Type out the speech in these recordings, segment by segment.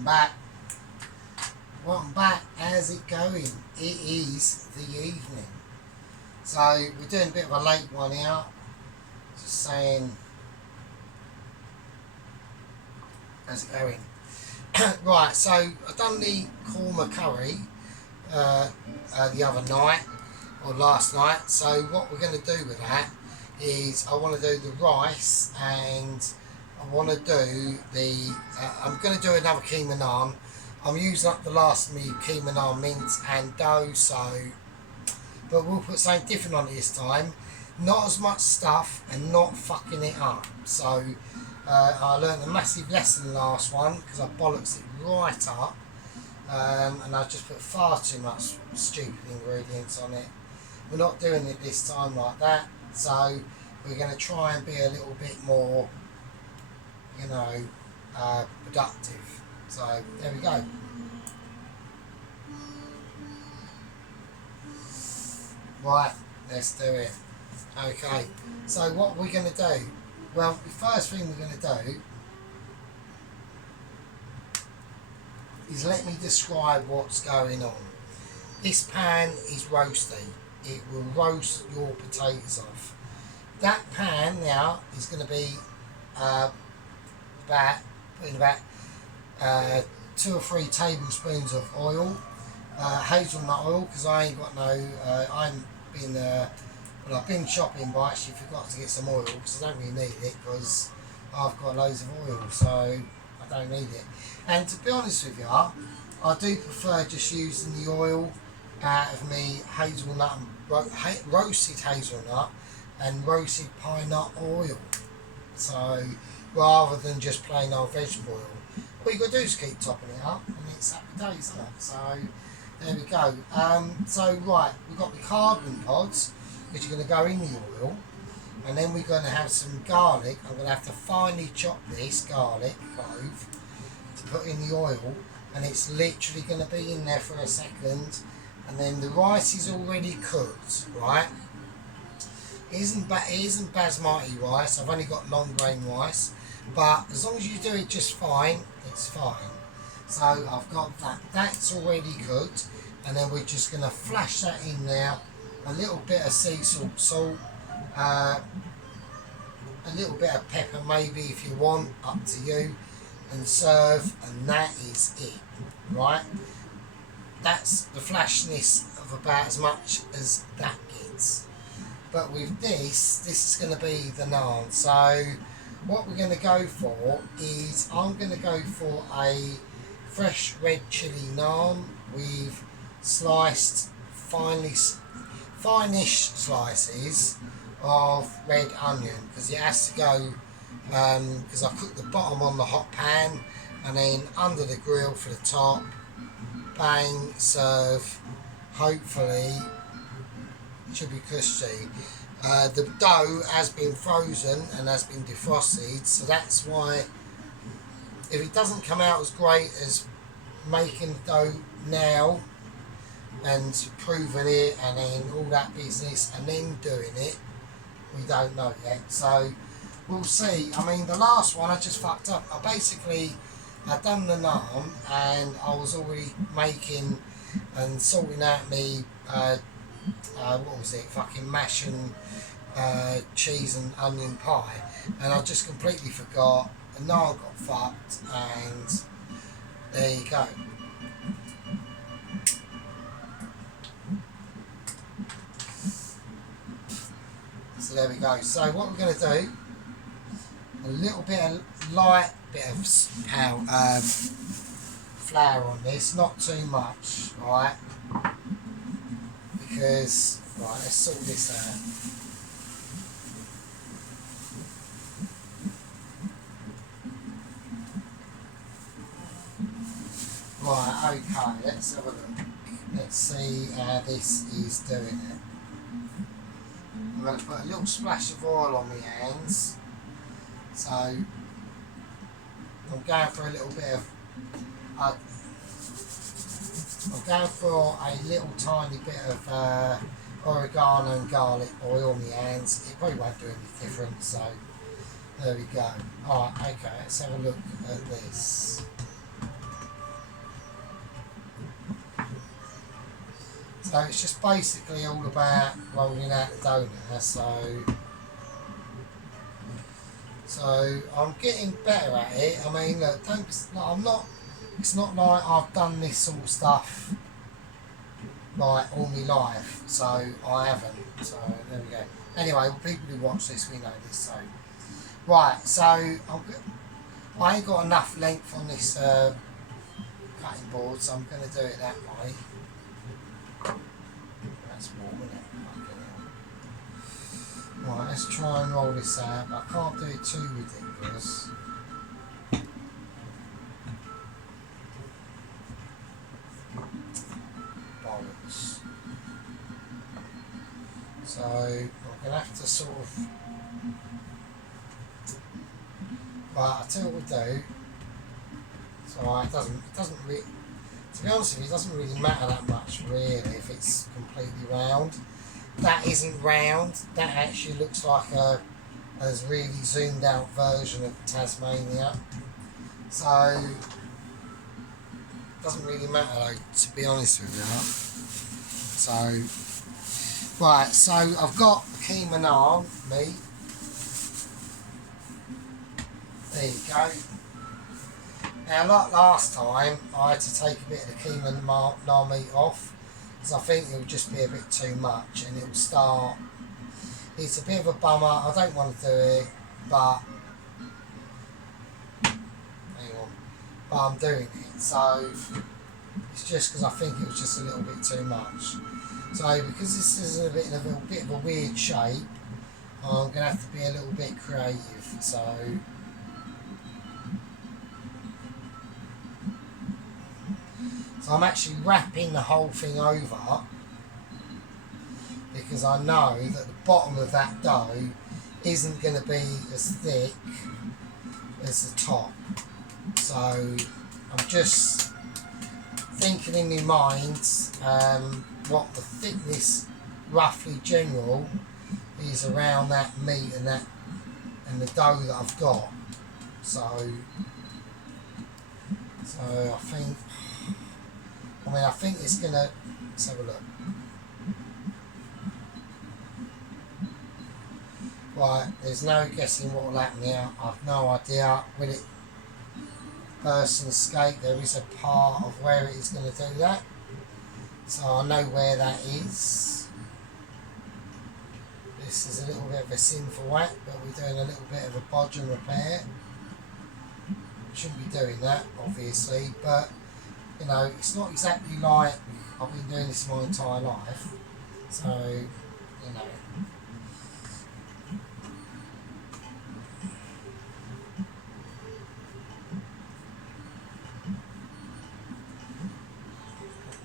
Welcome back. Welcome back. How's it going? It is the evening. So we're doing a bit of a late one here. Just saying, how's it going? Right, so I've done the korma curry the other night, or last night. So what we're going to do with that is I want to do the rice, and I want to do the, I'm going to do another keema naan. I'm using up the last of me keema naan mince and dough, so, but we'll put something different on it this time. Not as much stuff and not fucking it up. So I learned a massive lesson last one because I bollocks it right up, and I just put far too much stupid ingredients on it. We're not doing it this time like that, so we're going to try and be a little bit more, you know, productive. So there we go. Right, let's do it. Okay, so what we're going to do, well, the first thing we're going to do is let me describe what's going on. This pan is roasty. It will roast your potatoes off. That pan now is going to be putting about 2 or 3 tablespoons of oil, hazelnut oil, because I ain't got no, I've been shopping, but I actually forgot to get some oil because I don't really need it because I've got loads of oil, so I don't need it. And to be honest with you, I do prefer just using the oil out of me hazelnut and roasted hazelnut and roasted pine nut oil, so rather than just plain old vegetable oil. What you got to do is keep topping it up, and it's happy days, isn't it? So there we go. So right, we've got the cardamom pods, which are going to go in the oil, and then we're going to have some garlic. I'm going to have to finely chop this garlic clove to put in the oil, and it's literally going to be in there for a second. And then the rice is already cooked, right? It isn't basmati rice. I've only got long grain rice, but as long as you do it just fine, it's fine. So I've got that. That's already cooked, and then we're just going to flash that in there. A little bit of sea salt, a little bit of pepper maybe if you want, up to you, and serve, and that is it, right? That's the flashness of about as much as that gets. But with this is going to be the naan. So what we're going to go for is I'm going to go for a fresh red chili naan with sliced finish slices of red onion, because it has to go, because I cook the bottom on the hot pan and then under the grill for the top. Bang, serve. Hopefully it should be cushy. The dough has been frozen and has been defrosted, so that's why if it doesn't come out as great as making the dough now and proving it and then all that business and then doing it, we don't know yet, so we'll see. I mean, the last one I just fucked up. I'd done the naan and I was already making and sorting out me what was it, fucking mashing cheese and onion pie, and I just completely forgot. The naan got fucked, and there you go. So there we go. So what we're going to do, a little bit of light bit of flour on this, not too much, right? Because, right, let's sort this out. Right, okay, let's have a look. Let's see how this is doing it. I'm going to put a little splash of oil on my hands. So I'm going for a little bit of, I'm going for a little tiny bit of oregano and garlic oil on my hands. It probably won't do any different, so there we go. Alright, okay, let's have a look at this. So it's just basically all about rolling out the dough now. So I'm getting better at it. I mean, look, I'm not. It's not like I've done this sort of stuff like all my life. So I haven't. So there we go. Anyway, people who watch this, we know this. So right. So I ain't got enough length on this cutting board, so I'm going to do it that way. That's warm, isn't it? Right, let's try and roll this out. But I can't do it too ridiculous. Bollocks. So I'm going to have to sort of. But I'll tell you what we'll do. So it doesn't really. To be honest with you, it doesn't really matter that much really if it's completely round. That isn't round. That actually looks like a really zoomed out version of Tasmania. So it doesn't really matter though, to be honest with you. So right, so I've got keema naan meat. There you go. Now, like last time, I had to take a bit of the keema naan meat off because I think it'll just be a bit too much and it'll start. It's a bit of a bummer. I don't want to do it, but hang on. But I'm doing it. So it's just because I think it was just a little bit too much. So because this is a bit of a weird shape, I'm going to have to be a little bit creative. So I'm actually wrapping the whole thing over because I know that the bottom of that dough isn't going to be as thick as the top. So I'm just thinking in my mind what the thickness roughly general is around that meat and the dough that I've got. So I think it's gonna. Let's have a look. Right, there's no guessing what will happen here. I've no idea. Will it burst and escape? There is a part of where it is going to do that, so I know where that is. This is a little bit of a sinful act, but we're doing a little bit of a bodge and repair. Shouldn't be doing that, obviously, but you know, it's not exactly like I've been doing this my entire life, so you know.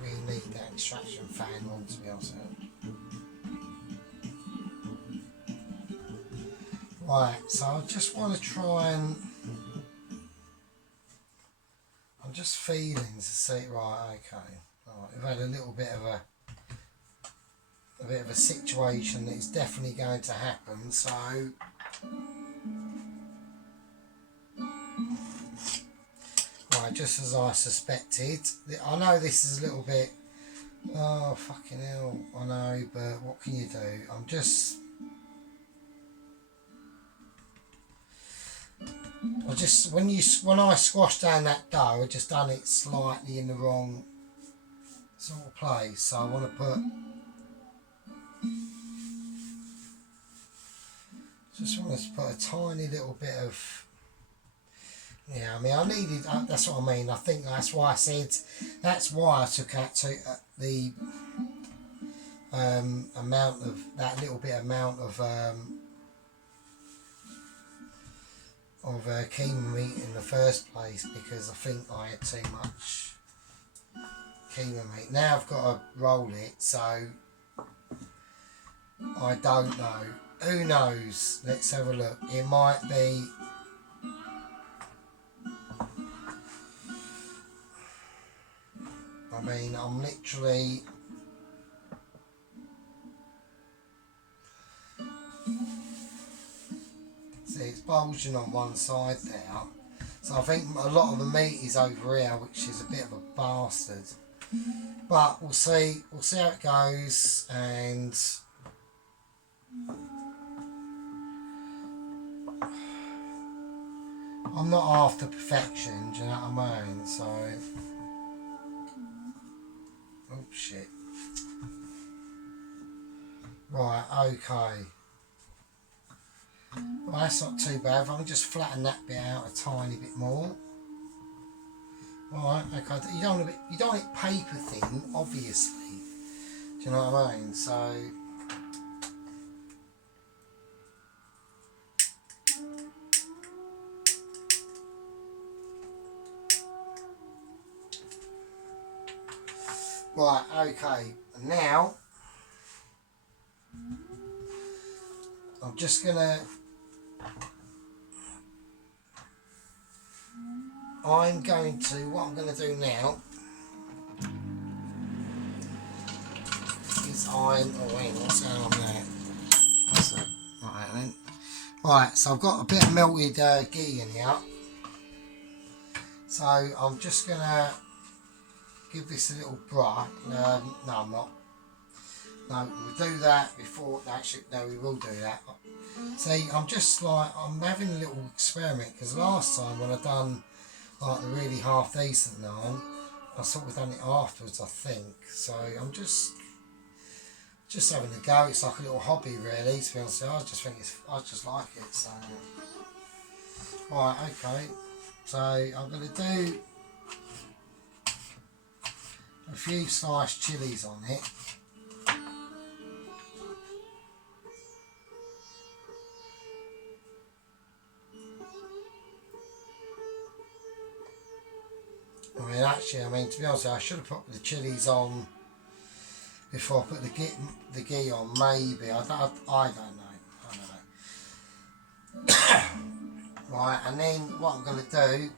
We need that extraction fan on, to be honest. Right, so I just want to try and. I'm just feeling to see. Right, okay. Right, we've had a little bit of a situation that is definitely going to happen. So. Right, just as I suspected. I know this is a little bit. Oh fucking hell! I know, but what can you do? I'm just. When I squashed down that dough, I just done it slightly in the wrong sort of place. So I want to put. Just want to put a tiny little bit of. Yeah, I mean, I needed. That's what I mean. I think that's why I said. That's why I took out the amount of that little bit amount of keema meat in the first place, because I think I had too much keema meat. Now I've got to roll it, so I don't know. Who knows? Let's have a look. It might be. I mean, I'm literally. See, it's bulging on one side there. So I think a lot of the meat is over here, which is a bit of a bastard. But we'll see how it goes, and I'm not after perfection, do you know what I mean? So, oh shit. Right, okay. Well, that's not too bad. If I can just flatten that bit out a tiny bit more. Alright, okay. You don't want it paper thin, obviously. Do you know what I mean? So, right, okay. And now I'm just gonna what I'm going to do now is what's going on there? What's that? Right then. Right, so I've got a bit of melted ghee in here. So I'm just gonna give this a little brush. No, I'm not. No, we'll do that before. Actually, no, we will do that. See, I'm having a little experiment, because last time when I done like the really half decent naan, I sort of done it afterwards, I think. So I'm just having a go. It's like a little hobby, really. To be honest, I just like it. So, right, okay. So I'm going to do a few sliced chilies on it. I mean, to be honest, I should have put the chilies on before I put the ghee on. Maybe I don't know. Right, and then what I'm going to do.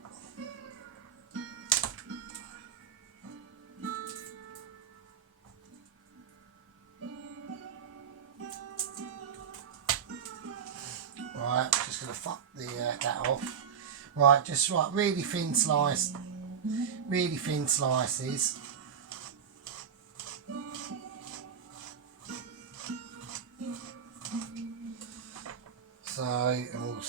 Right, just going to fuck that off. Right, just really thin slices. So, and we'll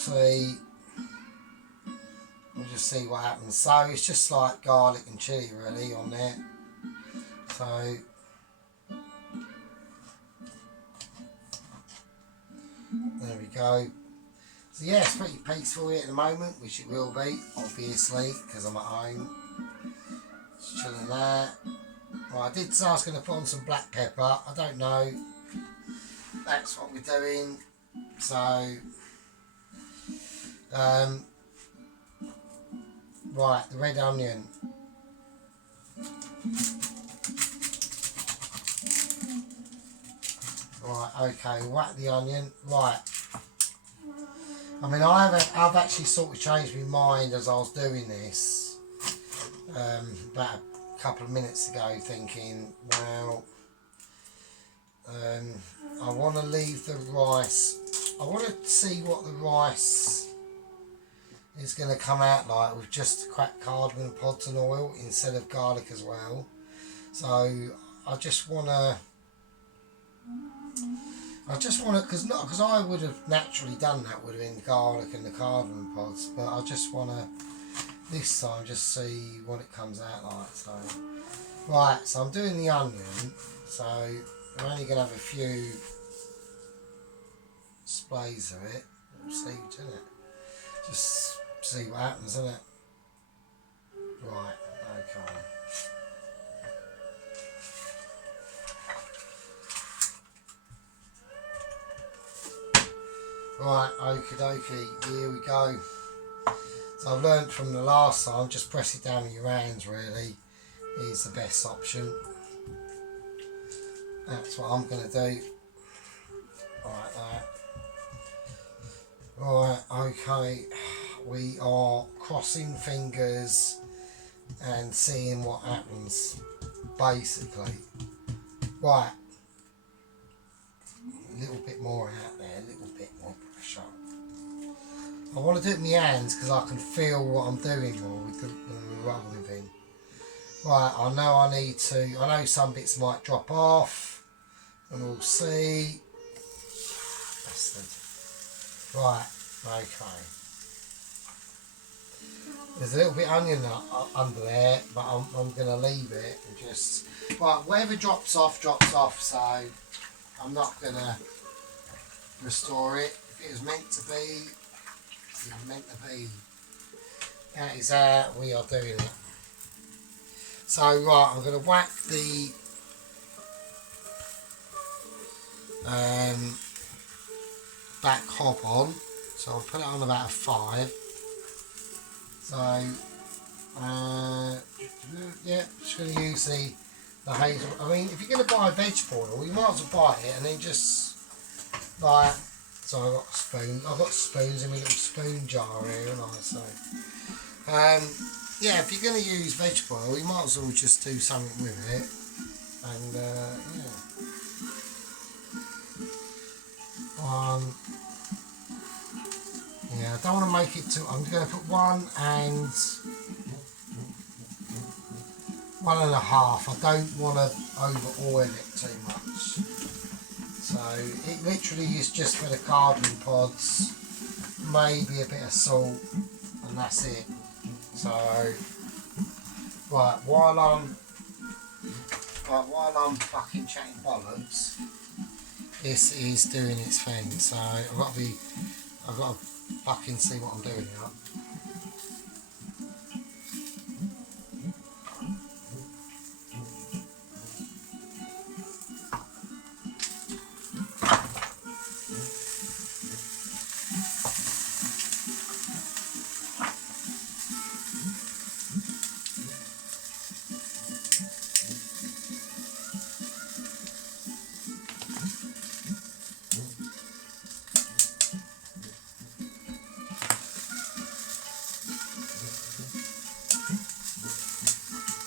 just see what happens. So it's just like garlic and chilli really on there. So there we go. So yeah, it's pretty peaceful here at the moment, which it will be, obviously, because I'm at home. Just chilling there. Right, I did say I was going to put on some black pepper. I don't know. That's what we're doing. So, right, the red onion. Right, okay, whack the onion. Right. I mean, I've actually sort of changed my mind as I was doing this. About a couple of minutes ago, thinking, well, I want to leave the rice. I want to see what the rice is going to come out like with just cracked cardamom pods and oil instead of garlic as well. So I just want to, because I would have naturally done that, would have been garlic and the cardamom pods, but I just want to this time just see what it comes out like. So right, so I'm doing the onion, so I'm only going to have a few splays of it. See, isn't it? Just see what happens, isn't it? Right, okay. Right, okie dokie, here we go. So I've learned from the last time, just press it down with your hands really is the best option. That's what I'm going to do. Like that. Right, okay. We are crossing fingers and seeing what happens, basically. Right. A little bit more out there, a little bit more pressure. I want to do it with my hands because I can feel what I'm doing more with the rolling thing. Right, I know I need to, I know some bits might drop off, and we'll see. Right, okay. There's a little bit of onion under there, but I'm going to leave it and just... Right, whatever drops off, so I'm not going to restore it. If it was meant to be, it was meant to be. That is how we are doing it. So, right, I'm going to whack the back hob on. So I'll put it on about a 5. So, yeah, just going to use the hazel. I mean, if you're going to buy vegetable oil, you might as well buy it and then just like. So I've got a spoon. I've got spoons in my little spoon jar here, and so. Yeah, if you're going to use vegetable oil, you might as well just do something with it, and yeah. Yeah, I don't want to make it too. I'm going to put 1 and 1.5. I don't want to over oil it too much. So it literally is just for the cardamom pods, maybe a bit of salt, and that's it. So right, while I'm fucking chatting bollocks, this is doing its thing. So I've got to fucking see what I'm doing here.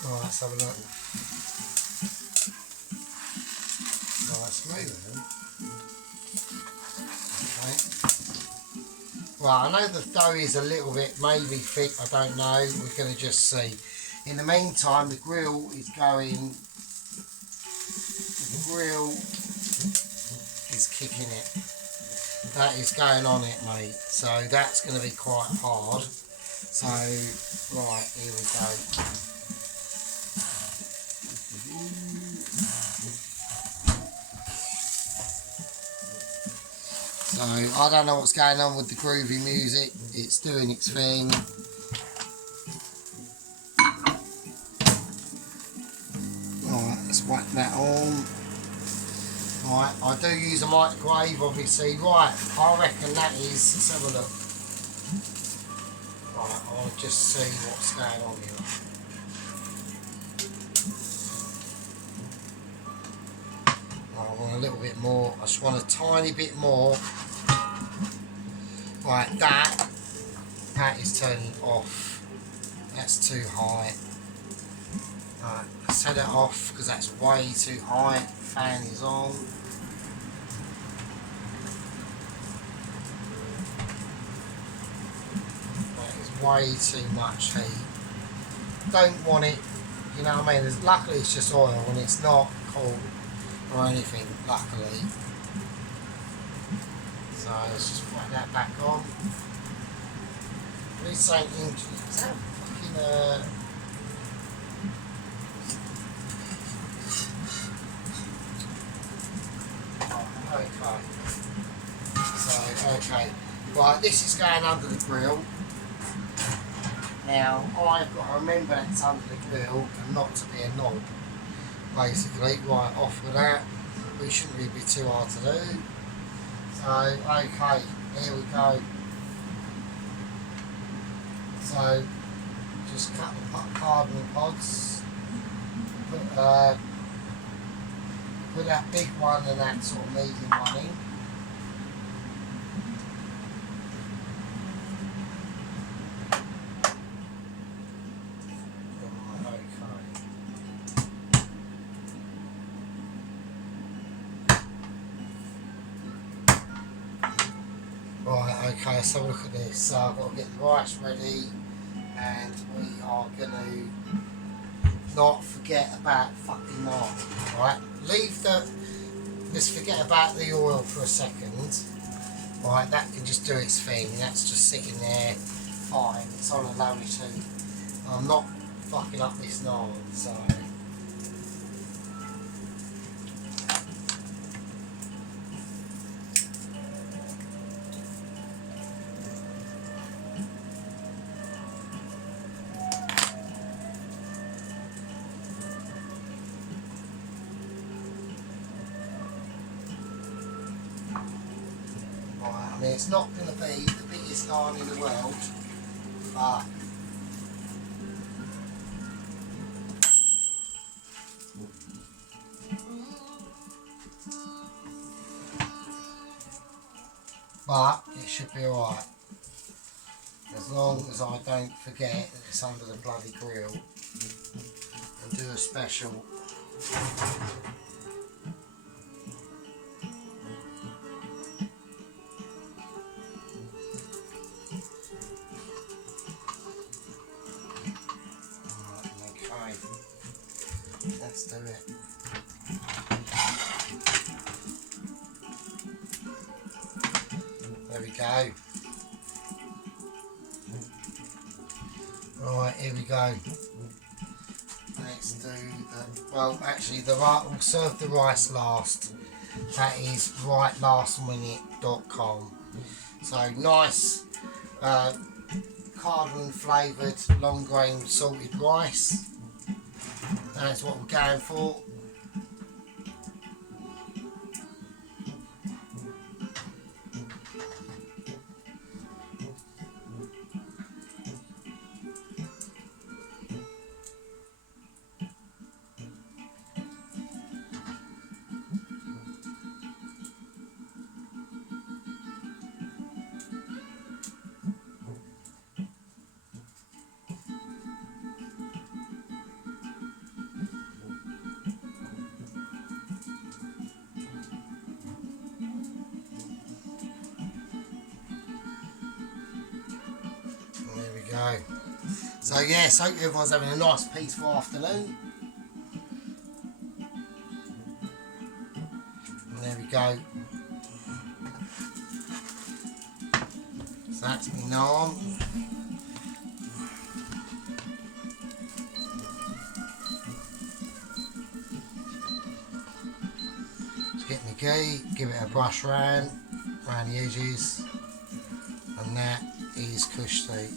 Right, let's have a look. Nice moving. Okay. Well, I know the dough is a little bit maybe thick, I don't know. We're going to just see. In the meantime, the grill is going. The grill is kicking it. That is going on it, mate. So that's going to be quite hard. So, right, here we go. So I don't know what's going on with the groovy music. It's doing its thing. Alright, let's whack that on. Right, I do use a microwave obviously. Right, I reckon that is, let's have a look. Right, I want to just see what's going on here. I want a little bit more. I just want a tiny bit more. Right, that is turning off. That's too high. Right, let's set it off because that's way too high. Fan is on. That is way too much heat. Don't want it, you know what I mean? Luckily it's just oil and it's not cold or anything, luckily. So let's just put that back on. This ain't interesting. Is that fucking okay. So okay. Right, this is going under the grill. Now I've got to remember that it's under the grill and not to be a knob. Basically, right, off with that. We shouldn't really be too hard to do. So, okay, here we go. So, just cut the cardamom pods. Put that big one and that sort of medium one in. Right, okay, let's have a look at this. So I've got to get the rice ready and we are going to not forget about fucking naan, right? Just forget about the oil for a second, right? That can just do its thing. That's just sitting there fine. It's on a low heat. I'm not fucking up this naan, so. I mean, it's not going to be the biggest naan in the world, but it should be alright. As long as I don't forget that it's under the bloody grill and do a special. Right, okay, let's do it. There we go. Right, here we go. Let's do the, well actually we'll serve the rice last. That is rightlastminute.com. So nice cardamom flavoured long grain salted rice. That's what we're going for. Go. So yes, hope everyone's having a nice peaceful afternoon. And there we go. So that's me naan. Just get my ghee, give it a brush around the edges, and that is kushti.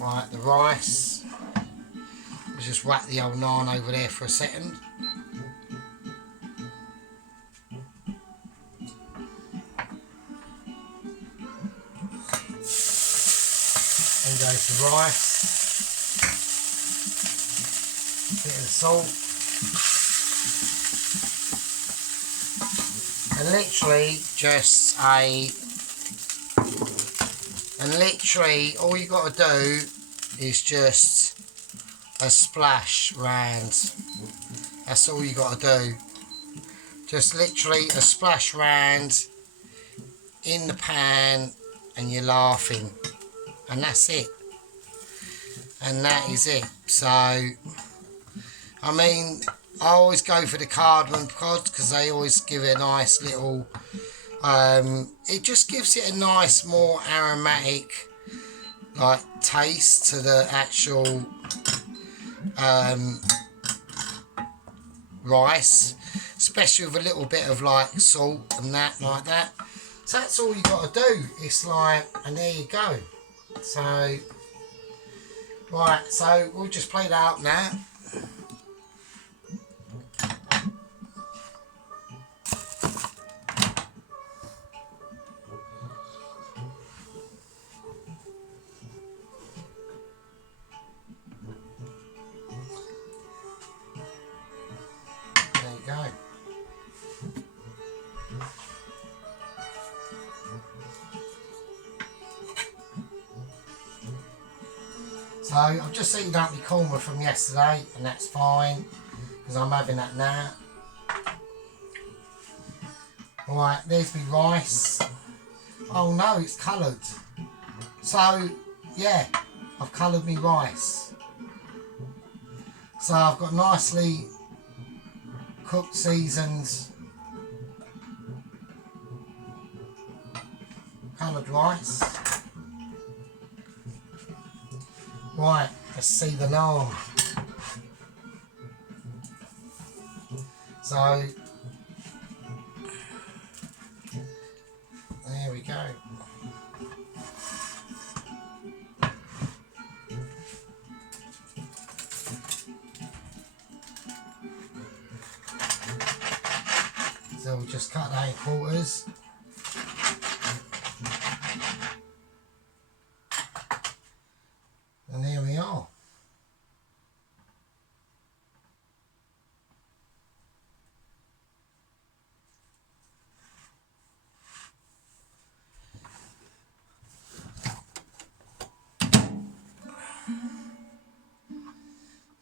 Right, the rice. Let's just whack the old naan over there for a second. Then goes the rice. Bit of salt. And literally all you got to do is just a splash round. That's all you got to do. Just literally a splash round in the pan and you're laughing. And that's it. And that is it. So, I mean, I always go for the cardamom pods because they always give it a nice little, it just gives it a nice, more aromatic, like, taste to the actual rice, especially with a little bit of, like, salt and that, like that. So that's all you got to do. It's like, and there you go. So, right, so we'll just play that out now. There you go. So I've just eaten up my korma from yesterday, and that's fine because I'm having that now. Right, there's my rice. Oh no, it's coloured. So yeah, I've coloured me rice. So I've got nicely cooked, seasoned, coloured rice. Right, let's see the naan. So there we go. So we'll just cut that in quarters. And there we are.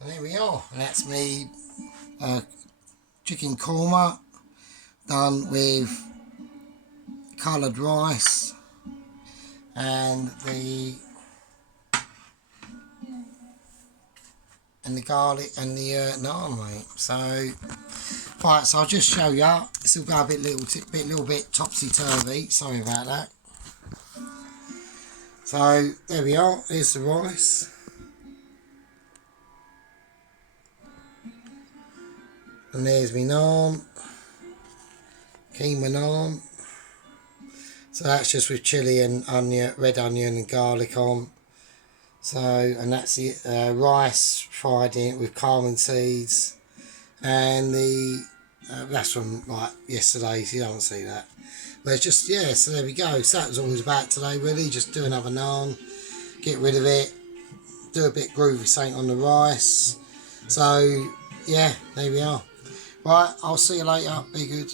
And there we are. And that's me chicken korma done with coloured rice and the garlic and the naan, mate. So right, so I'll just show you. This will go a little bit topsy turvy. Sorry about that. So there we are. Here's the rice. And there's my naan. Keema naan. So that's just with chilli and onion, red onion and garlic on. So, and that's the rice fried in it with cardamom seeds. And the, that's from like yesterday, so you don't see that. But it's just, yeah, so there we go. So that was all it was about today, really. Just do another naan, get rid of it, do a bit groovy something on the rice. So, yeah, there we are. Right, I'll see you later. Be good.